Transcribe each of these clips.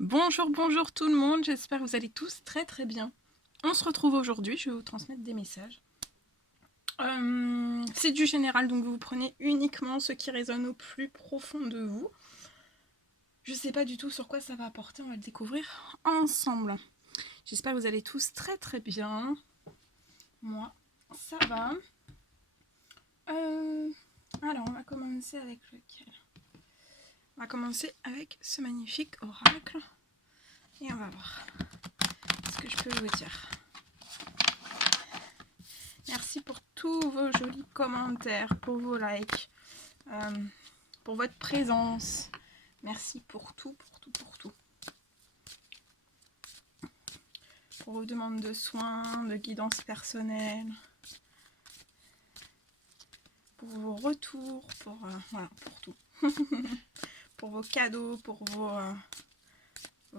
Bonjour, bonjour tout le monde, j'espère que vous allez tous très très bien. On se retrouve aujourd'hui, je vais vous transmettre des messages. C'est du général, donc vous prenez uniquement ce qui résonne au plus profond de vous. Je sais pas du tout sur quoi ça va apporter, on va le découvrir ensemble. J'espère que vous allez tous très très bien. Moi, ça va. Alors, on va commencer avec lequel? On va commencer avec ce magnifique oracle. Et on va voir ce que je peux vous dire. Merci pour tous vos jolis commentaires, pour vos likes, pour votre présence. Merci pour tout, pour tout, pour tout. Pour vos demandes de soins, de guidance personnelle, pour vos retours, voilà, pour tout. Pour vos cadeaux, pour vos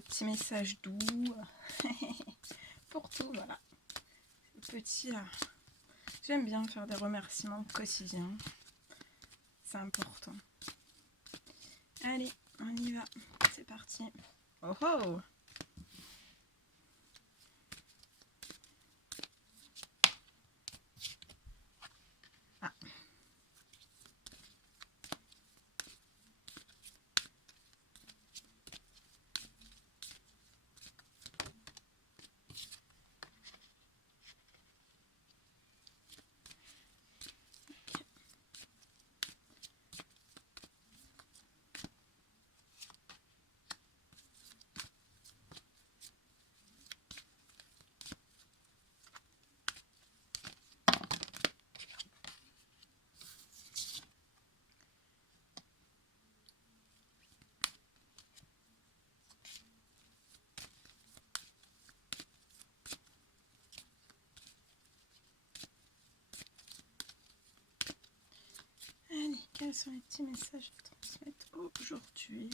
petits messages doux. Pour tout, voilà. Petits, j'aime bien faire des remerciements quotidiens. C'est important. Allez, on y va. C'est parti. Oh oh! Ah. Allez, quels sont les petits messages à transmettre aujourd'hui?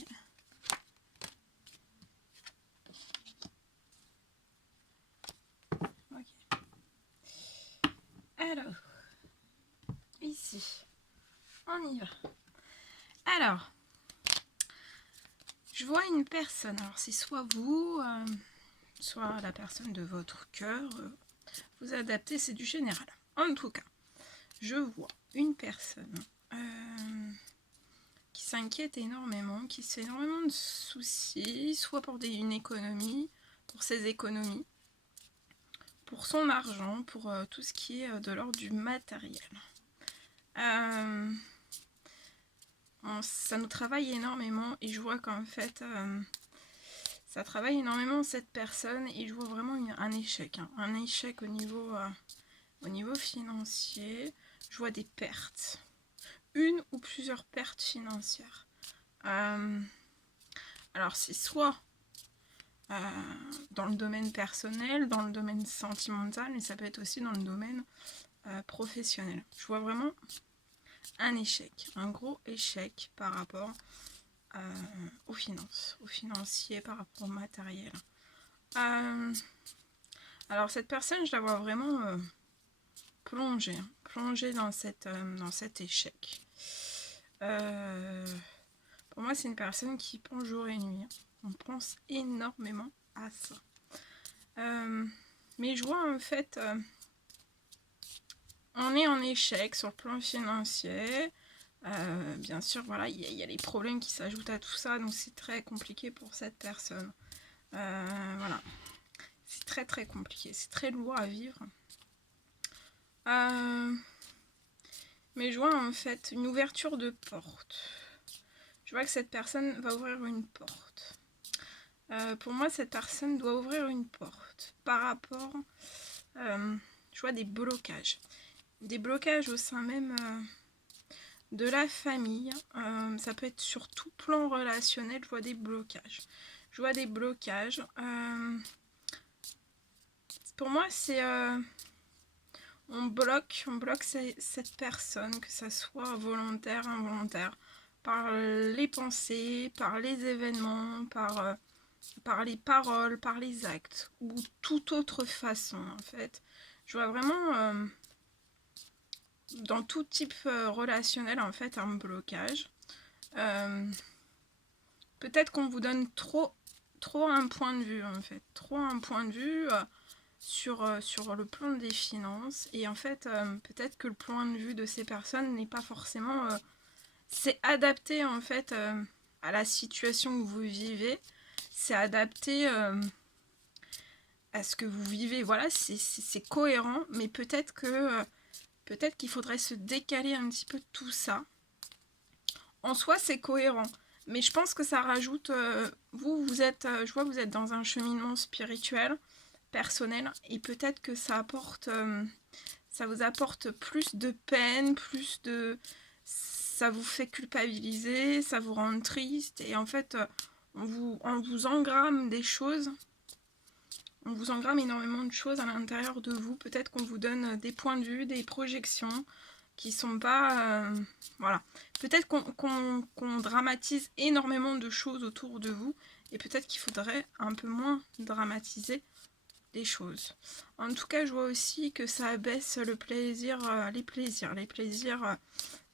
Ok. Alors, ici, on y va. Alors, je vois une personne. Alors, c'est soit vous, soit la personne de votre cœur. Vous adaptez, c'est du général. En tout cas, je vois une personne qui s'inquiète énormément, qui se fait énormément de soucis, soit pour une économie, pour ses économies, pour son argent, pour tout ce qui est de l'ordre du matériel. Ça nous travaille énormément et je vois qu'en fait ça travaille énormément cette personne et je vois vraiment un échec, hein. Un échec au niveau financier. Je vois des pertes, une ou plusieurs pertes financières. Alors c'est soit dans le domaine personnel, dans le domaine sentimental, mais ça peut être aussi dans le domaine professionnel. Je vois vraiment un échec, un gros échec par rapport aux finances, aux financiers, par rapport au matériel. Alors cette personne, je la vois vraiment plongée dans cet échec. Pour moi, c'est une personne qui pense jour et nuit. On pense énormément à ça. Mais je vois en fait, on est en échec sur le plan financier. Bien sûr, voilà, il y a les problèmes qui s'ajoutent à tout ça, donc c'est très compliqué pour cette personne. Voilà, c'est très très compliqué, c'est très lourd à vivre. Mais je vois en fait une ouverture de porte. Je vois que cette personne va ouvrir une porte. Pour moi, cette personne doit ouvrir une porte par rapport, je vois des blocages. Des blocages au sein même de la famille. Ça peut être sur tout plan relationnel, je vois des blocages. Je vois des blocages. Pour moi, c'est... on bloque cette personne, que ça soit volontaire, involontaire, par les pensées, par les événements, par les paroles, par les actes, ou toute autre façon, en fait. Je vois vraiment, dans tout type relationnel, en fait, un blocage. Peut-être qu'on vous donne trop trop un point de vue en fait. Trop un point de vue sur le plan des finances. Et en fait, peut-être que le point de vue de ces personnes n'est pas forcément... c'est adapté en fait à la situation où vous vivez. C'est adapté à ce que vous vivez. Voilà, c'est cohérent. Mais peut-être que... peut-être qu'il faudrait se décaler un petit peu de tout ça. En soi, c'est cohérent. Mais je pense que ça rajoute... vous êtes... je vois que vous êtes dans un cheminement spirituel, personnel. Et peut-être que ça apporte... ça vous apporte plus de peine, plus de... ça vous fait culpabiliser, ça vous rend triste. Et en fait, on vous engramme des choses. On vous engramme énormément de choses à l'intérieur de vous. Peut-être qu'on vous donne des points de vue, des projections qui sont pas... voilà. Peut-être qu'on dramatise énormément de choses autour de vous. Et peut-être qu'il faudrait un peu moins dramatiser les choses. En tout cas, je vois aussi que ça abaisse le plaisir, les plaisirs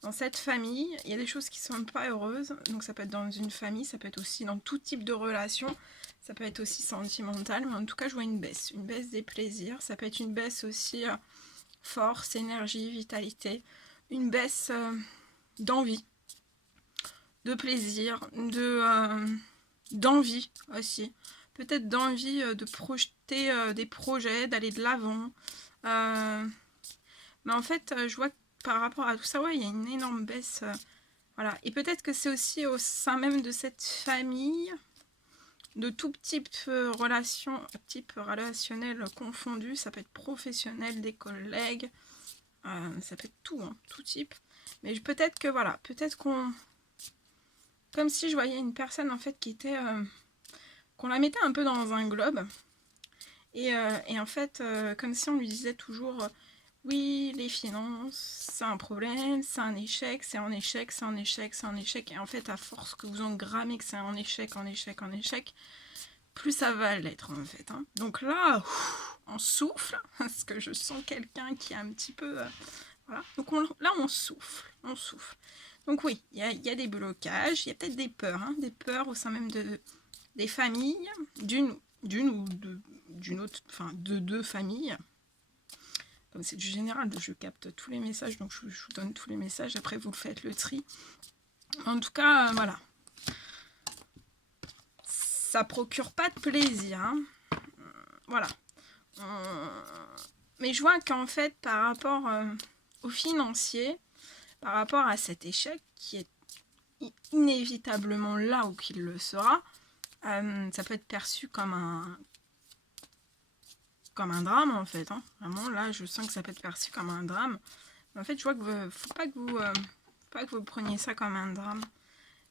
dans cette famille. Il y a des choses qui sont pas heureuses. Donc ça peut être dans une famille, ça peut être aussi dans tout type de relation. Ça peut être aussi sentimental, mais en tout cas, je vois une baisse des plaisirs. Ça peut être une baisse aussi force, énergie, vitalité, une baisse d'envie, de plaisir, d'envie aussi. Peut-être d'envie de projeter des projets, d'aller de l'avant. Mais en fait, je vois que par rapport à tout ça, ouais, il y a une énorme baisse. Voilà. Et peut-être que c'est aussi au sein même de cette famille, de tout type type relationnel confondu. Ça peut être professionnel, des collègues, ça peut être tout, hein, tout type. Mais peut-être que voilà, peut-être qu'on... Comme si je voyais une personne en fait qui était... qu'on la mettait un peu dans un globe. Et en fait, comme si on lui disait toujours... oui, les finances, c'est un problème, c'est un échec, c'est un échec, c'est un échec, c'est un échec. Et en fait, à force que vous engrammez que c'est un échec, en échec, en échec, plus ça va l'être en fait. Hein. Donc là, on souffle, parce que je sens quelqu'un qui est un petit peu... voilà. Donc là, on souffle, on souffle. Donc oui, il y a des blocages, il y a peut-être des peurs au sein même des familles, d'une ou d'une autre, enfin de deux familles. Comme c'est du général, je capte tous les messages, donc je vous donne tous les messages, après vous faites le tri. En tout cas, voilà. Ça procure pas de plaisir. Hein. Voilà. Mais je vois qu'en fait, par rapport au financier, par rapport à cet échec qui est inévitablement là où qu'il le sera, ça peut être perçu comme un drame en fait. Hein. Vraiment, là, je sens que ça peut être perçu comme un drame. Mais en fait, je vois que faut pas que vous preniez ça comme un drame.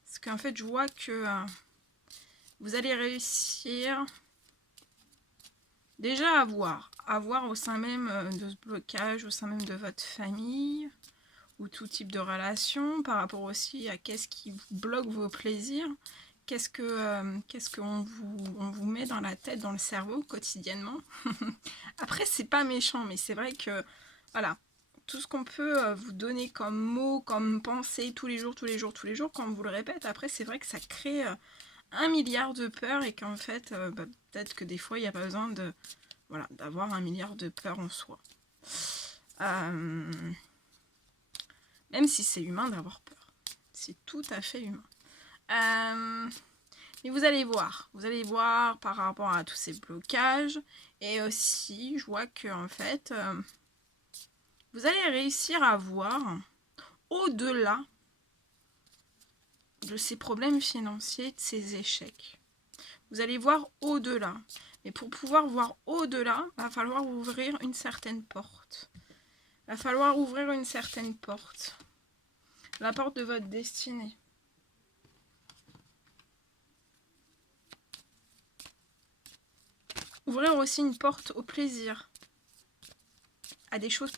Parce qu'en fait, je vois que vous allez réussir déjà à voir au sein même de ce blocage, au sein même de votre famille, ou tout type de relation, par rapport aussi à qu'est-ce qui bloque vos plaisirs, qu'est-ce qu'on vous met dans la tête, dans le cerveau quotidiennement. Après, c'est pas méchant, mais c'est vrai que, voilà, tout ce qu'on peut vous donner comme mots, comme pensée, tous les jours, quand on vous le répète, après, c'est vrai que ça crée 1 milliard de peurs et qu'en fait, peut-être que des fois, il n'y a pas besoin d'avoir 1 milliard de peurs en soi. Même si c'est humain d'avoir peur. C'est tout à fait humain. Mais vous allez voir par rapport à tous ces blocages. Et aussi, je vois que en fait, vous allez réussir à voir au-delà de ces problèmes financiers, de ces échecs. Vous allez voir au-delà. Et pour pouvoir voir au-delà, il va falloir ouvrir une certaine porte. Il va falloir ouvrir une certaine porte. La porte de votre destinée. Ouvrir aussi une porte au plaisir. À des choses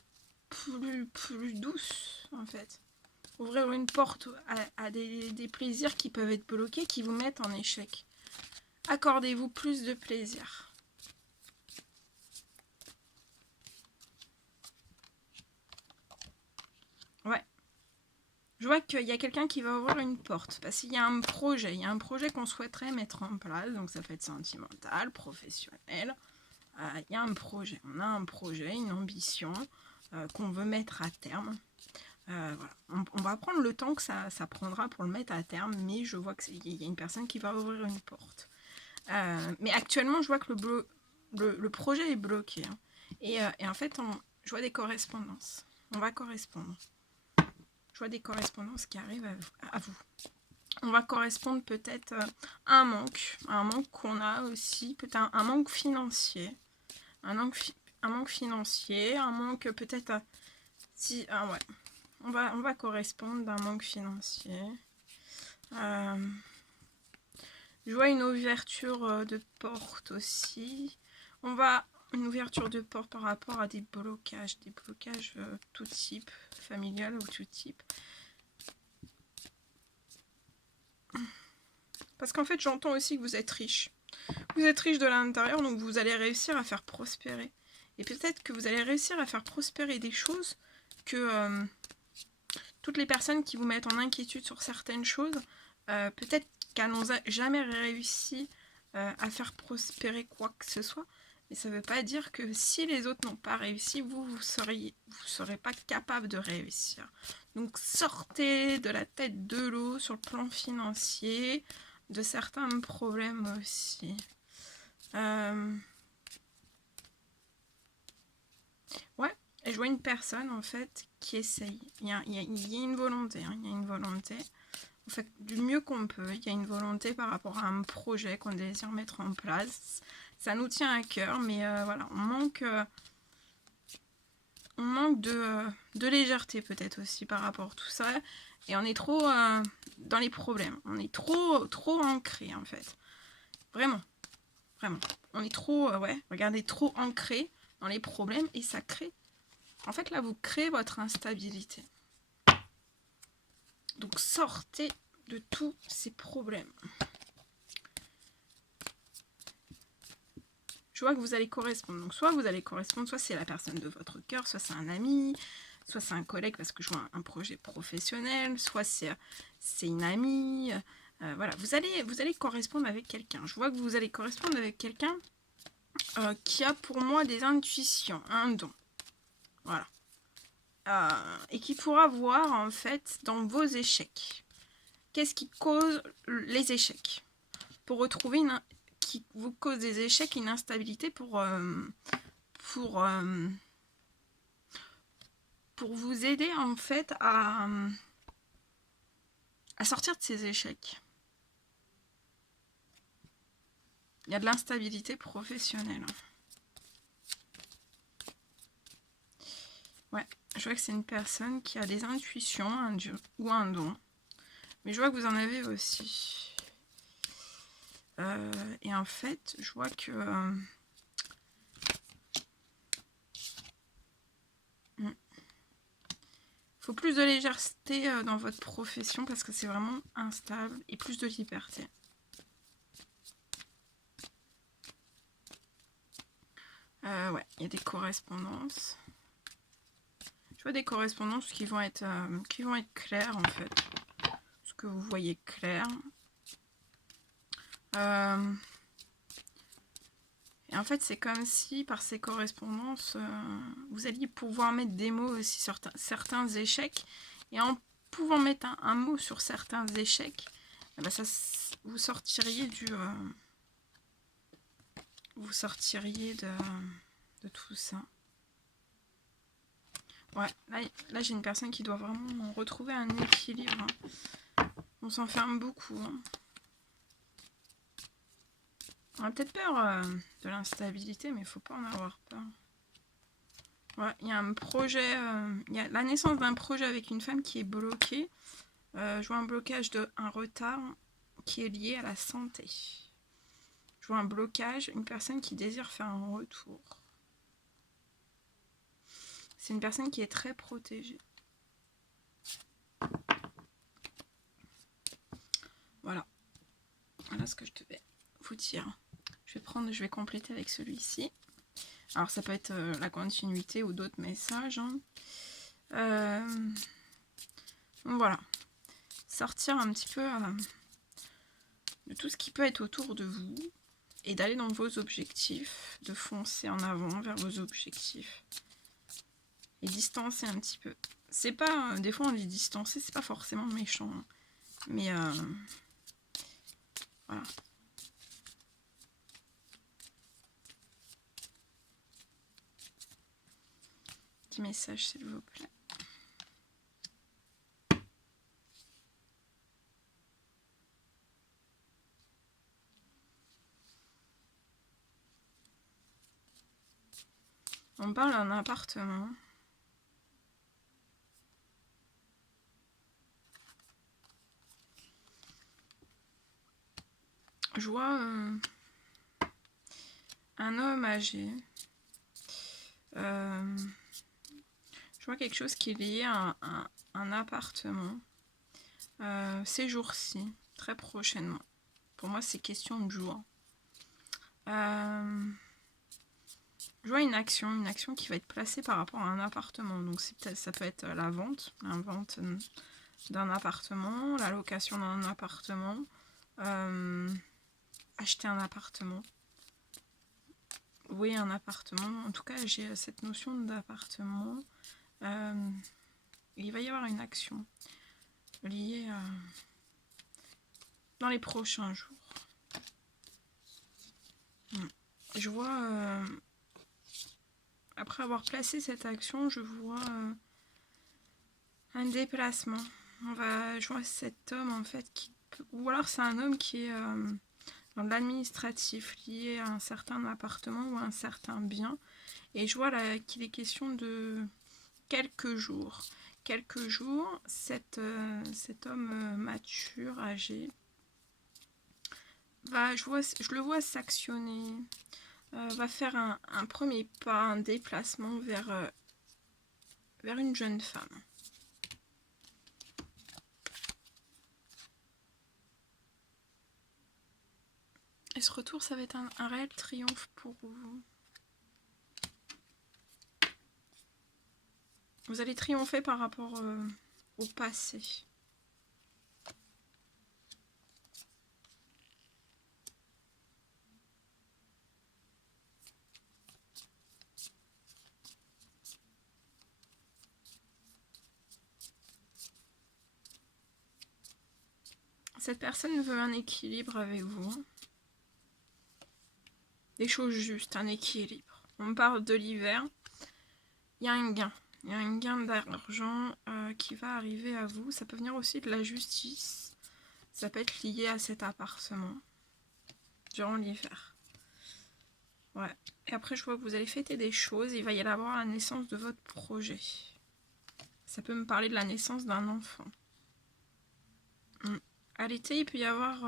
plus douces, en fait. Ouvrir une porte à des plaisirs qui peuvent être bloqués, qui vous mettent en échec. Accordez-vous plus de plaisir. Ouais. Je vois qu'il y a quelqu'un qui va ouvrir une porte, parce qu'il y a un projet qu'on souhaiterait mettre en place, donc ça peut être sentimental, professionnel. Il y a un projet, on a un projet, une ambition qu'on veut mettre à terme. Voilà. On va prendre le temps que ça prendra pour le mettre à terme, mais je vois qu'il y a une personne qui va ouvrir une porte. Mais actuellement, je vois que le projet est bloqué. Hein. Et en fait, je vois des correspondances. On va correspondre. Je vois des correspondances qui arrivent à vous. On va correspondre peut-être à un manque qu'on a aussi, peut-être un manque financier. Un manque financier, un manque peut-être... ouais. On va correspondre d'un manque financier. Je vois une ouverture de porte aussi. Une ouverture de porte par rapport à des blocages tout type, familial ou tout type. Parce qu'en fait, j'entends aussi que vous êtes riche. Vous êtes riche de l'intérieur, donc vous allez réussir à faire prospérer. Et peut-être que vous allez réussir à faire prospérer des choses que toutes les personnes qui vous mettent en inquiétude sur certaines choses, peut-être qu'elles n'ont jamais réussi à faire prospérer quoi que ce soit. Mais ça ne veut pas dire que si les autres n'ont pas réussi, vous serez pas capable de réussir. Donc sortez de la tête de l'eau sur le plan financier, de certains problèmes aussi. Ouais, et je vois une personne en fait qui essaye. Il y a une volonté, hein, il y a une volonté. On fait du mieux qu'on peut. Il y a une volonté par rapport à un projet qu'on désire mettre en place. Ça nous tient à cœur, mais voilà, on manque de légèreté peut-être aussi par rapport à tout ça. Et on est trop dans les problèmes. On est trop ancré en fait. Vraiment. On est trop, regardez, trop ancré dans les problèmes et ça crée. En fait, là, vous créez votre instabilité. Donc, sortez de tous ces problèmes. Je vois que vous allez correspondre. Donc, soit vous allez correspondre, soit c'est la personne de votre cœur, soit c'est un ami, soit c'est un collègue parce que je vois un projet professionnel, soit c'est une amie. Voilà, vous allez correspondre avec quelqu'un. Je vois que vous allez correspondre avec quelqu'un qui a pour moi des intuitions, un don. Voilà. Et qui pourra voir en fait dans vos échecs. Qu'est-ce qui cause les échecs? Pour retrouver qui vous cause des échecs, une instabilité pour vous aider en fait à sortir de ces échecs. Il y a de l'instabilité professionnelle. Ouais, je vois que c'est une personne qui a des intuitions, un dieu ou un don. Mais je vois que vous en avez aussi. Et en fait, je vois que... il faut plus de légèreté dans votre profession parce que c'est vraiment instable et plus de liberté. Ouais, il y a des correspondances. Je vois des correspondances qui vont être claires en fait. Ce que vous voyez clair. Et en fait, c'est comme si par ces correspondances, vous alliez pouvoir mettre des mots aussi sur certains échecs. Et en pouvant mettre un mot sur certains échecs, eh ben vous sortiriez de tout ça. Ouais, là j'ai une personne qui doit vraiment retrouver un équilibre. On s'enferme beaucoup. Hein. On a peut-être peur de l'instabilité, mais il ne faut pas en avoir peur. Ouais, il y a un projet, il y a la naissance d'un projet avec une femme qui est bloquée. Je vois un blocage un retard qui est lié à la santé. Je vois un blocage, une personne qui désire faire un retour. C'est une personne qui est très protégée. Voilà. Voilà ce que je devais vous dire. Je vais compléter avec celui-ci. Alors ça peut être la continuité ou d'autres messages. Hein. Voilà. sortir un petit peu de tout ce qui peut être autour de vous et d'aller dans vos objectifs, de foncer en avant vers vos objectifs et distancer un petit peu. C'est pas, des fois on dit distancer, c'est pas forcément méchant, hein, mais voilà. Petit message s'il vous plaît. On parle d'un appartement. Je vois un homme âgé. Je vois quelque chose qui est lié à un appartement. Ces jours-ci, très prochainement. Pour moi, c'est question de jour. Je vois une action qui va être placée par rapport à un appartement. Donc ça peut être la vente d'un appartement, la location d'un appartement, acheter un appartement. Oui, un appartement. En tout cas, j'ai cette notion d'appartement. Il va y avoir une action liée dans les prochains jours. Je vois, après avoir placé cette action, je vois un déplacement. Je vois cet homme en fait, ou alors c'est un homme qui est dans l'administratif, lié à un certain appartement ou à un certain bien. Et je vois là qu'il est question de quelques jours. Quelques jours, cet homme mature, âgé, je le vois s'actionner, va faire un premier pas, un déplacement vers une jeune femme. Et ce retour, ça va être un réel triomphe pour vous. Vous allez triompher par rapport au passé. Cette personne veut un équilibre avec vous. Des choses justes, un équilibre. On parle de l'hiver. Il y a un gain. Il y a un gain d'argent qui va arriver à vous. Ça peut venir aussi de la justice. Ça peut être lié à cet appartement durant l'hiver. Ouais. Et après, je vois que vous allez fêter des choses. Il va y avoir la naissance de votre projet. Ça peut me parler de la naissance d'un enfant. À l'été, il peut y avoir...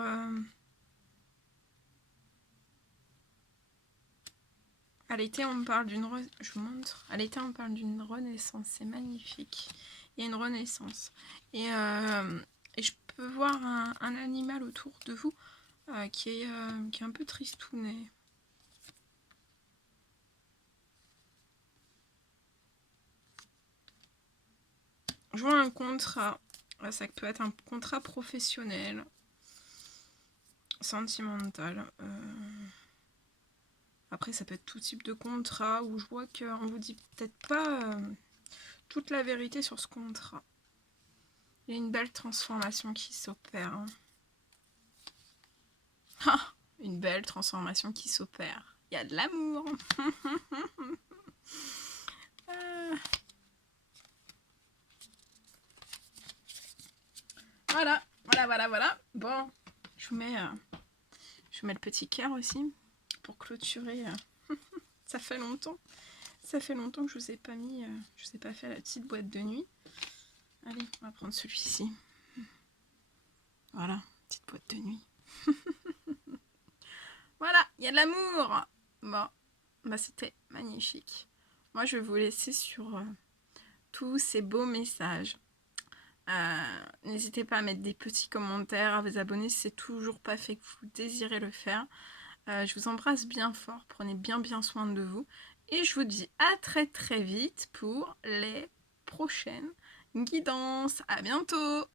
À l'été, on me parle d'une... Je vous montre. À l'été, on parle d'une renaissance. C'est magnifique. Il y a une renaissance. Et je peux voir un animal autour de vous qui est un peu tristounet. Je vois un contrat. Ça peut être un contrat professionnel, sentimental. Après, ça peut être tout type de contrat où je vois qu'on vous dit peut-être pas toute la vérité sur ce contrat. Il y a une belle transformation qui s'opère. Hein. Ah, une belle transformation qui s'opère. Il y a de l'amour. Voilà. Bon, je vous mets le petit cœur aussi pour clôturer. Ça fait longtemps. Ça fait longtemps que je vous ai pas mis, je vous ai pas fait la petite boîte de nuit. Allez, on va prendre celui-ci. Voilà, petite boîte de nuit. Voilà, il y a de l'amour. Bon, bah c'était magnifique. Moi, je vais vous laisser sur tous ces beaux messages. N'hésitez pas à mettre des petits commentaires, à vous abonner si c'est toujours pas fait que vous désirez le faire. Je vous embrasse bien fort, prenez bien soin de vous. Et je vous dis à très vite pour les prochaines guidances. À bientôt!